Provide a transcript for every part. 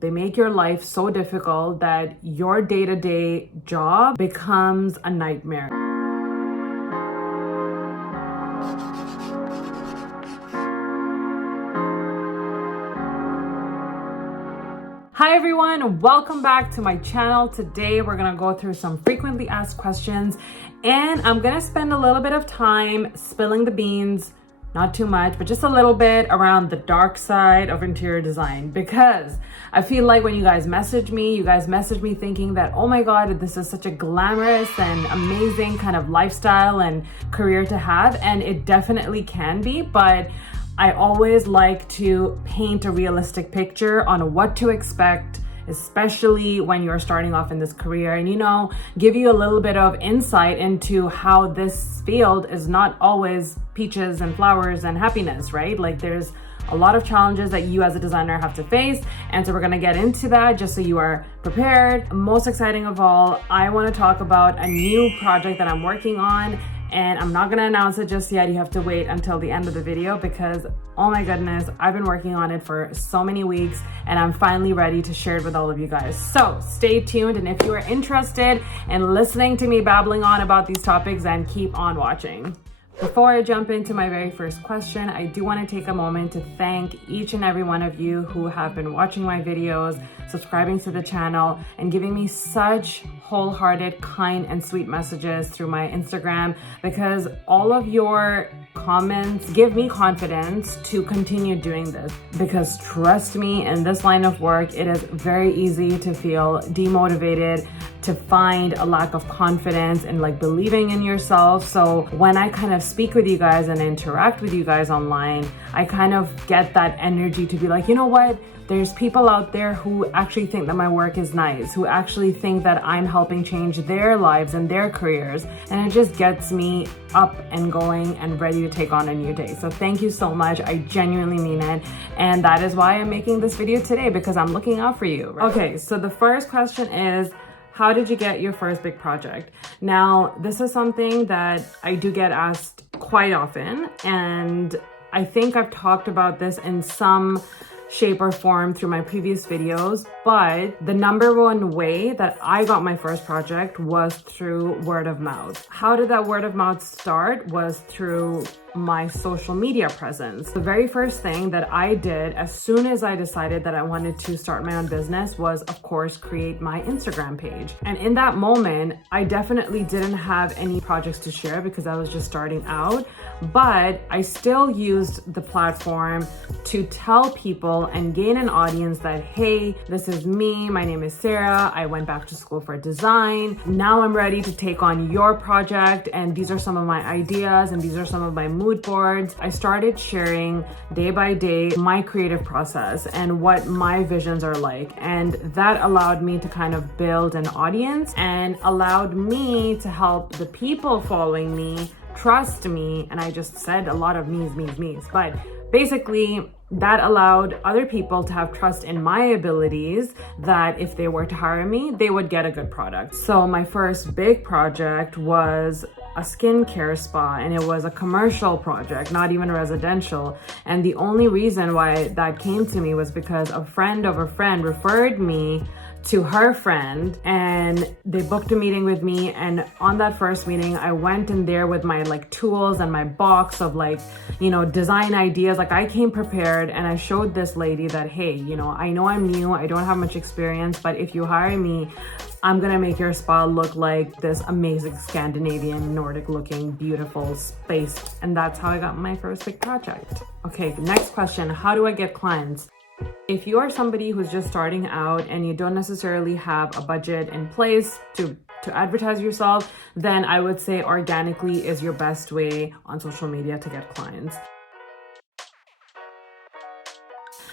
They make your life so difficult that your day-to-day job becomes a nightmare. Hi everyone, welcome back to my channel. Today we're gonna go through some frequently asked questions, and I'm gonna spend a little bit of time spilling the beans, not too much, but just a little bit around the dark side of interior design, because I feel like when you guys message me thinking that, oh my God, this is such a glamorous and amazing kind of lifestyle and career to have, and it definitely can be, but I always like to paint a realistic picture on what to expect, especially when you're starting off in this career, and give you a little bit of insight into how this field is not always peaches and flowers and happiness, right? Like there's a lot of challenges that you as a designer have to face. And so we're gonna get into that just so you are prepared. Most exciting of all, I wanna talk about a new project that I'm working on. And I'm not gonna announce it just yet. You have to wait until the end of the video because, oh my goodness, I've been working on it for so many weeks and I'm finally ready to share it with all of you guys. So stay tuned, and if you are interested in listening to me babbling on about these topics, then keep on watching. Before I jump into my very first question, I do want to take a moment to thank each and every one of you who have been watching my videos, subscribing to the channel, and giving me such wholehearted, kind, and sweet messages through my Instagram, because all of your comments give me confidence to continue doing this. Because trust me, in this line of work, it is very easy to feel demotivated, to find a lack of confidence and like believing in yourself. So when I kind of speak with you guys and interact with you guys online, I kind of get that energy to be like, you know what? There's people out there who actually think that my work is nice, who actually think that I'm helping change their lives and their careers. And it just gets me up and going and ready to take on a new day. So thank you so much. I genuinely mean it. And that is why I'm making this video today, because I'm looking out for you. Right? Okay, so the first question is, how did you get your first big project? Now, this is something that I do get asked quite often, and I think I've talked about this in some shape or form through my previous videos, but the number one way that I got my first project was through word of mouth. How did that word of mouth start? Was through my social media presence. The very first thing that I did as soon as I decided that I wanted to start my own business was, of course, create my Instagram page. And in that moment, I definitely didn't have any projects to share because I was just starting out, but I still used the platform to tell people and gain an audience that, hey, this is me, my name is Sarah, I went back to school for design, now I'm ready to take on your project, and these are some of my ideas and these are some of my mood boards. I started sharing day by day my creative process and what my visions are like, and that allowed me to kind of build an audience and allowed me to help the people following me trust me. And I just said a lot of me's, but basically that allowed other people to have trust in my abilities, that if they were to hire me, they would get a good product. So my first big project was a skincare spa, and it was a commercial project, not even residential. And the only reason why that came to me was because a friend of a friend referred me to her friend, and they booked a meeting with me. And on that first meeting, I went in there with my tools and my box of design ideas. I came prepared, and I showed this lady that, hey, I know I'm new, I don't have much experience, but if you hire me, I'm gonna make your spa look like this amazing Scandinavian, Nordic looking, beautiful space. And that's how I got my first big project. Okay, next question, how do I get clients? If you are somebody who's just starting out and you don't necessarily have a budget in place to advertise yourself, then I would say organically is your best way on social media to get clients.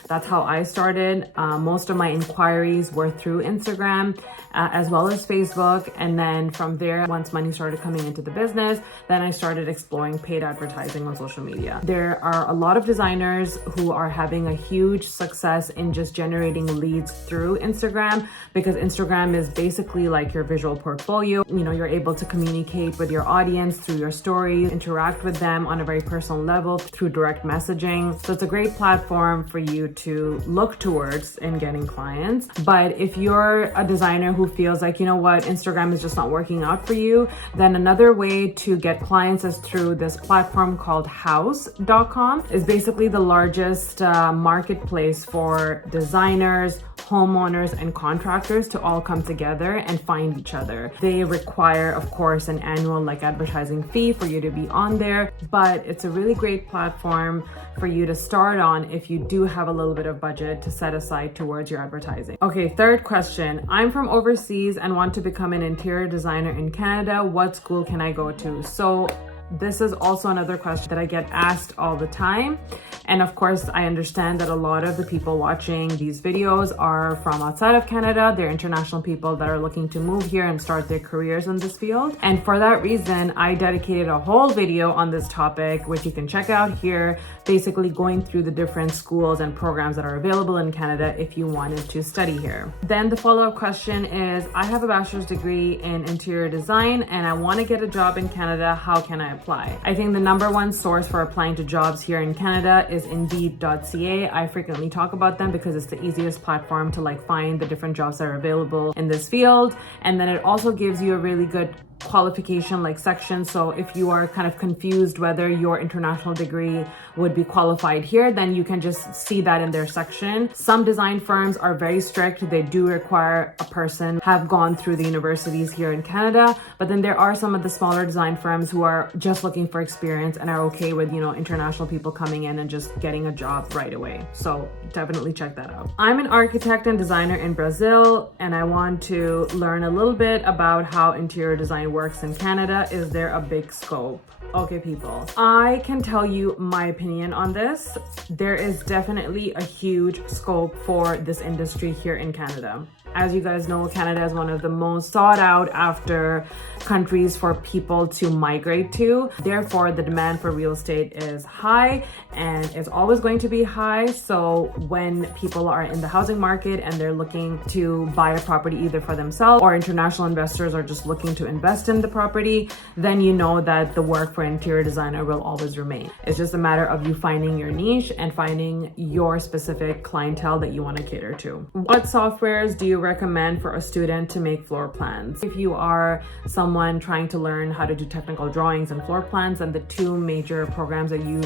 That's how I started. Most of my inquiries were through Instagram as well as Facebook. And then from there, once money started coming into the business, then I started exploring paid advertising on social media. There are a lot of designers who are having a huge success in just generating leads through Instagram, because Instagram is basically like your visual portfolio. You're able to communicate with your audience through your stories, interact with them on a very personal level through direct messaging. So it's a great platform for you to look towards in getting clients. But if you're a designer who feels like, you know what, Instagram is just not working out for you, then another way to get clients is through this platform called house.com. It's basically the largest marketplace for designers, homeowners, and contractors to all come together and find each other. They require, of course, an annual advertising fee for you to be on there, but it's a really great platform for you to start on if you do have a little bit of budget to set aside towards your advertising. Okay, third question. I'm from overseas and want to become an interior designer in Canada. What school can I go to? So this is also another question that I get asked all the time. And of course, I understand that a lot of the people watching these videos are from outside of Canada. They're international people that are looking to move here and start their careers in this field. And for that reason, I dedicated a whole video on this topic, which you can check out here, basically going through the different schools and programs that are available in Canada if you wanted to study here. Then the follow-up question is, I have a bachelor's degree in interior design and I want to get a job in Canada. How can I apply? I think the number one source for applying to jobs here in Canada is indeed.ca. I frequently talk about them because it's the easiest platform to find the different jobs that are available in this field. And then it also gives you a really good qualification section. So if you are kind of confused whether your international degree would be qualified here, then you can just see that in their section. Some design firms are very strict. They do require a person have gone through the universities here in Canada, but then there are some of the smaller design firms who are just looking for experience and are okay with, international people coming in and just getting a job right away. So definitely check that out. I'm an architect and designer in Brazil, and I want to learn a little bit about how interior design works in Canada. Is there a big scope? Okay, people, I can tell you my opinion on this. There is definitely a huge scope for this industry here in Canada. As you guys know, Canada is one of the most sought out after countries for people to migrate to. Therefore, the demand for real estate is high and is always going to be high. So when people are in the housing market and they're looking to buy a property either for themselves or international investors are just looking to invest in the property, then you know that the work for interior designer will always remain. It's just a matter of you finding your niche and finding your specific clientele that you want to cater to. What softwares do you recommend for a student to make floor plans? If you are someone trying to learn how to do technical drawings and floor plans, then the two major programs that you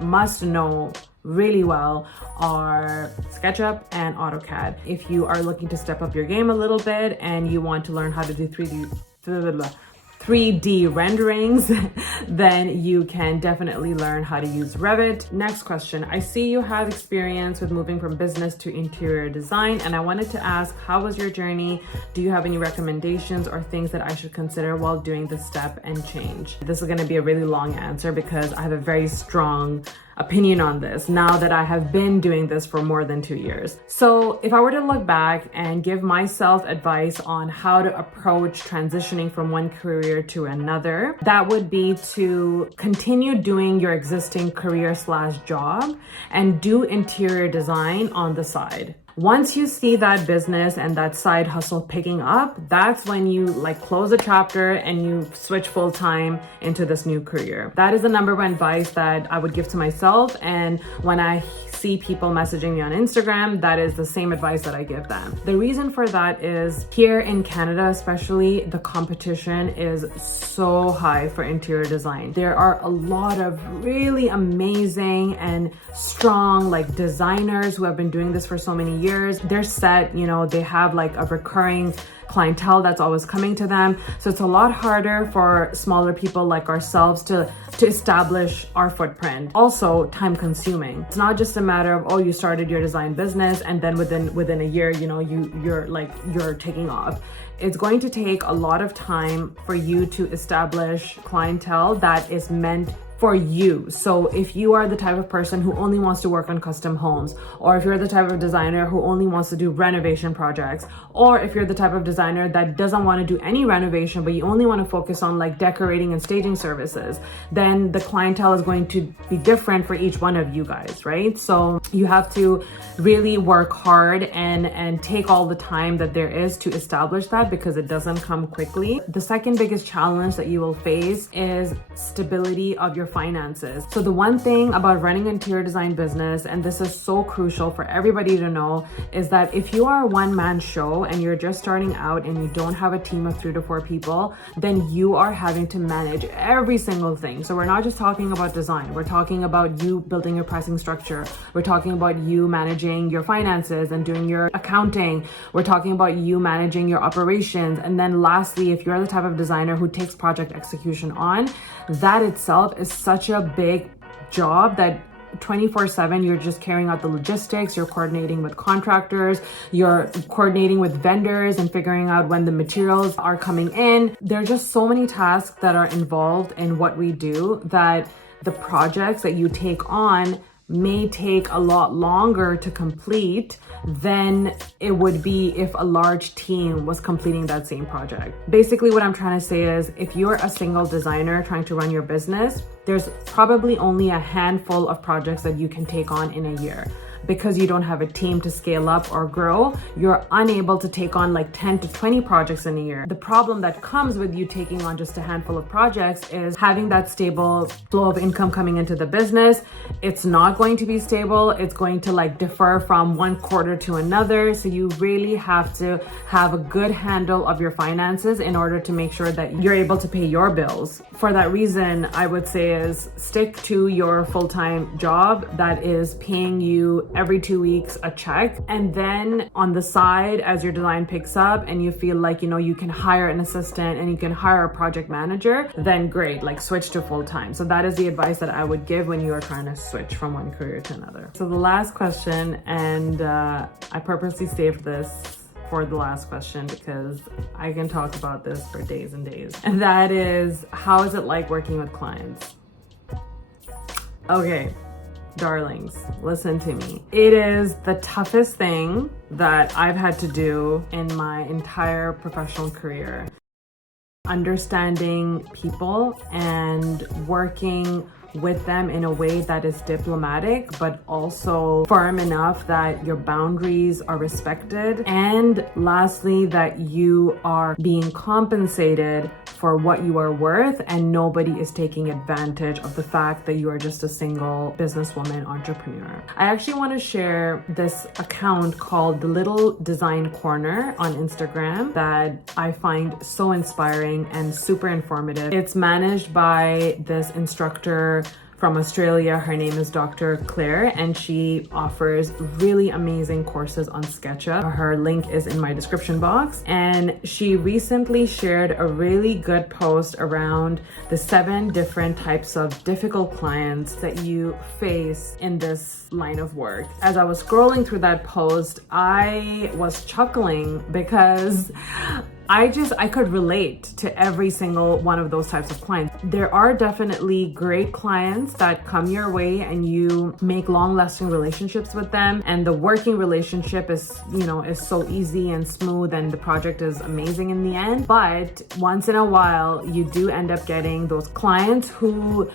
must know really well are SketchUp and AutoCAD. If you are looking to step up your game a little bit and you want to learn how to do 3D renderings, then you can definitely learn how to use Revit. Next question. I see you have experience with moving from business to interior design, and I wanted to ask, how was your journey? Do you have any recommendations or things that I should consider while doing this step and change? This is going to be a really long answer because I have a very strong opinion on this now that I have been doing this for more than 2 years. So if I were to look back and give myself advice on how to approach transitioning from one career to another, that would be to continue doing your existing career/job and do interior design on the side. Once you see that business and that side hustle picking up, that's when you close the chapter and you switch full time into this new career. That is the number one advice that I would give to myself. And when I see people messaging me on Instagram, that is the same advice that I give them. The reason for that is here in Canada, especially, the competition is so high for interior design. There are a lot of really amazing and strong designers who have been doing this for so many years. They're set, they have a recurring clientele that's always coming to them. So it's a lot harder for smaller people like ourselves to establish our footprint. Also time consuming. It's not just a matter of, you started your design business and then within a year, you're taking off. It's going to take a lot of time for you to establish clientele that is meant for you. So if you are the type of person who only wants to work on custom homes, or if you're the type of designer who only wants to do renovation projects, or if you're the type of designer that doesn't want to do any renovation, but you only want to focus on decorating and staging services, then the clientele is going to be different for each one of you guys, right? So you have to really work hard and take all the time that there is to establish that, because it doesn't come quickly. The second biggest challenge that you will face is stability of your your finances. So the one thing about running an interior design business, and this is so crucial for everybody to know, is that if you are a one-man show and you're just starting out and you don't have a team of 3 to 4 people, then you are having to manage every single thing. So we're not just talking about design. We're talking about you building your pricing structure. We're talking about you managing your finances and doing your accounting. We're talking about you managing your operations. And then lastly, if you're the type of designer who takes project execution on, that itself is such a big job that 24/7 you're just carrying out the logistics, you're coordinating with contractors, you're coordinating with vendors and figuring out when the materials are coming in. There are just so many tasks that are involved in what we do that the projects that you take on may take a lot longer to complete than it would be if a large team was completing that same project. Basically, what I'm trying to say is if you're a single designer trying to run your business, there's probably only a handful of projects that you can take on in a year. Because you don't have a team to scale up or grow, you're unable to take on like 10 to 20 projects in a year. The problem that comes with you taking on just a handful of projects is having that stable flow of income coming into the business. It's not going to be stable. It's going to like differ from one quarter to another. So you really have to have a good handle of your finances in order to make sure that you're able to pay your bills. For that reason, I would say is stick to your full-time job that is paying you every 2 weeks a check, and then on the side as your design picks up and you feel like you can hire an assistant and you can hire a project manager, then great, like switch to full-time. So that is the advice that I would give when you are trying to switch from one career to another. So the last question, and I purposely saved this for the last question because I can talk about this for days and days, and that is, how is it like working with clients? Okay, darlings, listen to me. It is the toughest thing that I've had to do in my entire professional career. Understanding people and working with them in a way that is diplomatic, but also firm enough that your boundaries are respected. And lastly, that you are being compensated for what you are worth and nobody is taking advantage of the fact that you are just a single businesswoman entrepreneur. I actually want to share this account called The Little Design Corner on Instagram that I find so inspiring and super informative. It's managed by this instructor from Australia. Her name is Dr. Claire, and she offers really amazing courses on SketchUp. Her link is in my description box. And she recently shared a really good post around the 7 different types of difficult clients that you face in this line of work. As I was scrolling through that post, I was chuckling because I could relate to every single one of those types of clients. There are definitely great clients that come your way and you make long-lasting relationships with them, and the working relationship is so easy and smooth and the project is amazing in the end. But once in a while, you do end up getting those clients who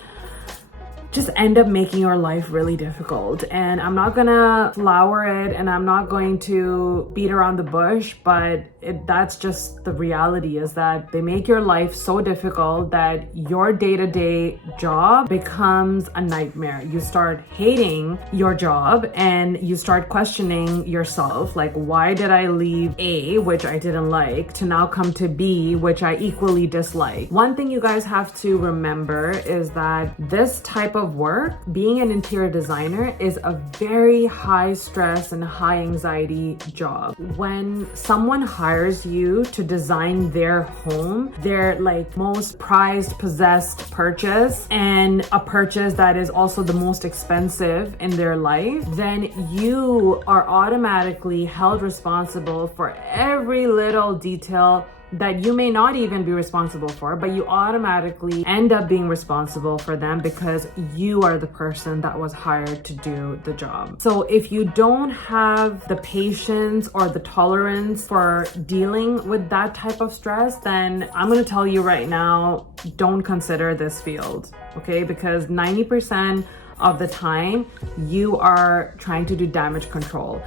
just end up making your life really difficult. And I'm not gonna flower it and I'm not going to beat around the bush, but that's just the reality, is that they make your life so difficult that your day-to-day job becomes a nightmare. You start hating your job and you start questioning yourself, like, why did I leave A, which I didn't like, to now come to B, which I equally dislike? One thing you guys have to remember is that this type of work, being an interior designer, is a very high stress and high anxiety job. When someone hires you to design their home, their like most prized, possessed purchase, and a purchase that is also the most expensive in their life, then you are automatically held responsible for every little detail that you may not even be responsible for, but you automatically end up being responsible for them because you are the person that was hired to do the job. So if you don't have the patience or the tolerance for dealing with that type of stress, then I'm gonna tell you right now, don't consider this field, okay? Because 90% of the time, you are trying to do damage control.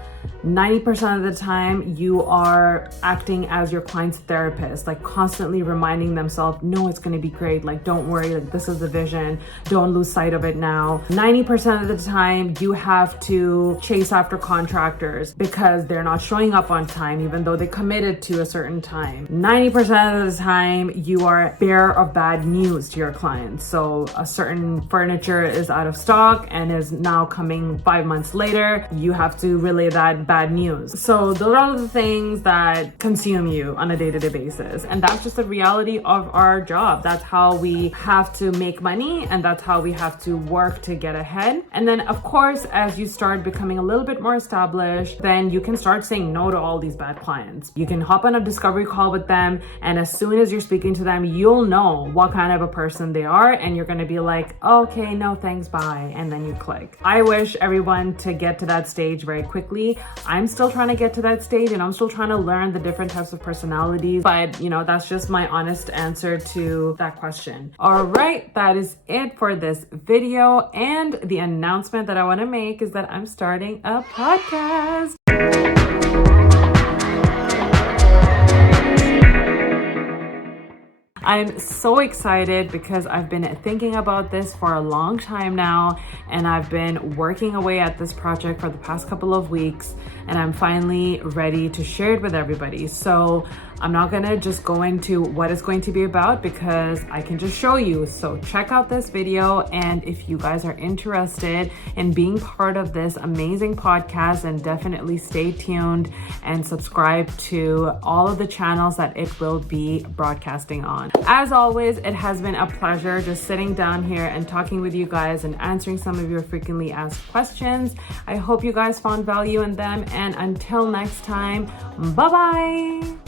90% of the time you are acting as your client's therapist, like constantly reminding themselves, no, it's going to be great. Like, don't worry, like this is the vision. Don't lose sight of it now. 90% of the time you have to chase after contractors because they're not showing up on time, even though they committed to a certain time. 90% of the time you are bearer of bad news to your clients. So a certain furniture is out of stock and is now coming 5 months later. You have to relay that bad news. So those are the things that consume you on a day-to-day basis. And that's just the reality of our job. That's how we have to make money, and that's how we have to work to get ahead. And then of course, as you start becoming a little bit more established, then you can start saying no to all these bad clients. You can hop on a discovery call with them, and as soon as you're speaking to them, you'll know what kind of a person they are, and you're going to be like, okay, no thanks, bye, and then you click. I wish everyone to get to that stage very quickly. I'm still trying to get to that stage, and I'm still trying to learn the different types of personalities, but you know, that's just my honest answer to that question. All right, that is it for this video, and the announcement that I want to make is that I'm starting a podcast. I'm so excited because I've been thinking about this for a long time now, and I've been working away at this project for the past couple of weeks, and I'm finally ready to share it with everybody. So I'm not gonna just go into what it's going to be about because I can just show you. So check out this video, and if you guys are interested in being part of this amazing podcast, then definitely stay tuned and subscribe to all of the channels that it will be broadcasting on. As always, it has been a pleasure just sitting down here and talking with you guys and answering some of your frequently asked questions. I hope you guys found value in them, and until next time, bye-bye.